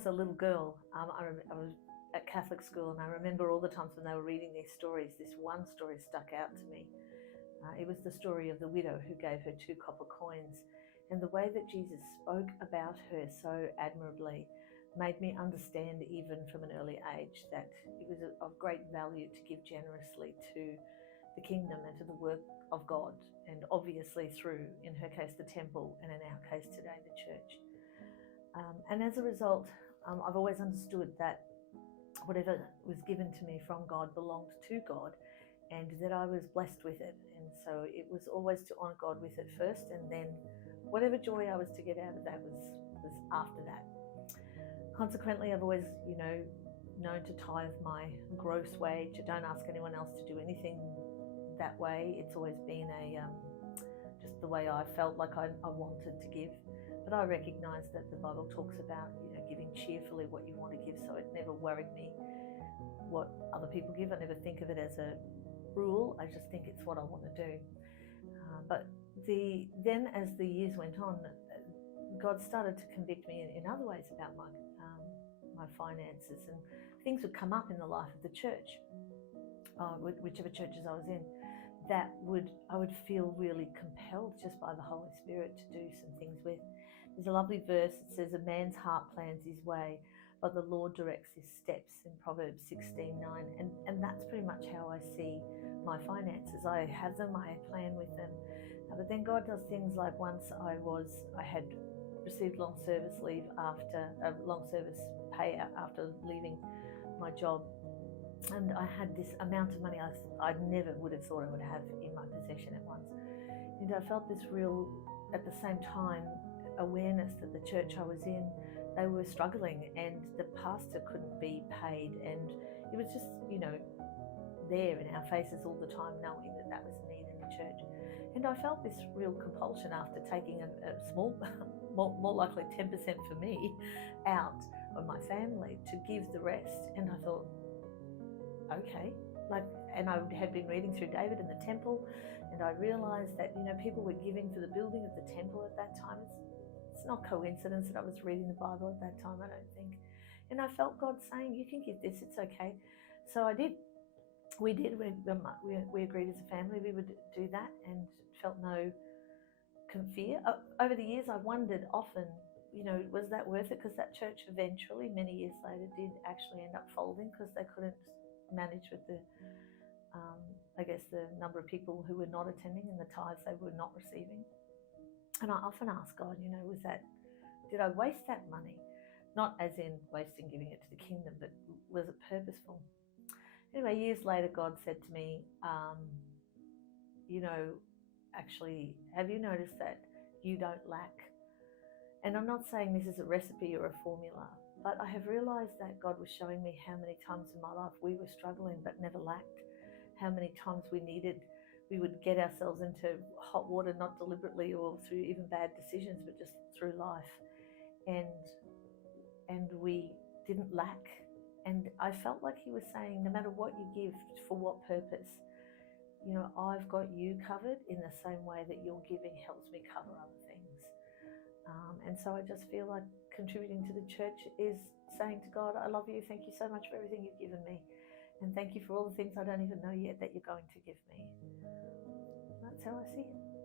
was a little girl, I was at Catholic school, and I remember all the times when they were reading these stories, this one story stuck out to me. It was the story of the widow who gave her 2 copper coins. And the way that Jesus spoke about her so admirably made me understand, even from an early age, that it was of great value to give generously to the kingdom and to the work of God, and obviously through, in her case, the temple, and in our case today, the church. And as a result, I've always understood that whatever was given to me from God belonged to God, and that I was blessed with it. And so it was always to honour God with it first, and then whatever joy I was to get out of that was after that. Consequently, I've always, known to tithe my gross wage. I don't ask anyone else to do anything that way. It's always been just the way I felt like I wanted to give. But I recognise that the Bible talks about, giving cheerfully what you want to give, so it never worried me what other people give. I never think of it as a rule. I just think it's what I want to do. But then as the years went on, God started to convict me in other ways about my finances, and things would come up in the life of the church, whichever churches I was in, that I would feel really compelled just by the Holy Spirit to do some things with. There's a lovely verse that says, "A man's heart plans his way, but the Lord directs his steps," in Proverbs 16:9. And that's pretty much how I see my finances. I have them, I plan with them. But then God does things like, once I had received long service pay after leaving my job. And I had this amount of money I never would have thought I would have in my possession at once. And I felt this real, at the same time, awareness that the church I was in, they were struggling, and the pastor couldn't be paid. And it was just, there in our faces all the time, knowing that was a need in the church. And I felt this real compulsion after taking a small, more likely 10% for me, out of my family to give the rest. And I thought, okay, and I had been reading through David and the temple, and I realised that, people were giving for the building of the temple at that time. It's not coincidence that I was reading the Bible at that time, I don't think. And I felt God saying, you can give this, it's okay. So I did. We did. We agreed as a family we would do that, and felt no fear. Over the years, I wondered often, was that worth it? Because that church eventually, many years later, did actually end up folding because they couldn't manage with the number of people who were not attending and the tithes they were not receiving. And I often ask God, did I waste that money? Not as in wasting giving it to the kingdom, but was it purposeful? Anyway, years later, God said to me, actually, have you noticed that you don't lack? And I'm not saying this is a recipe or a formula, but I have realised that God was showing me how many times in my life we were struggling but never lacked. How many times we would get ourselves into hot water, not deliberately or through even bad decisions, but just through life. And we didn't lack. And I felt like he was saying, no matter what you give, for what purpose, I've got you covered in the same way that your giving helps me cover other things. And so I just feel like contributing to the church is saying to God, I love you, thank you so much for everything you've given me. And thank you for all the things I don't even know yet that you're going to give me. That's how I see it.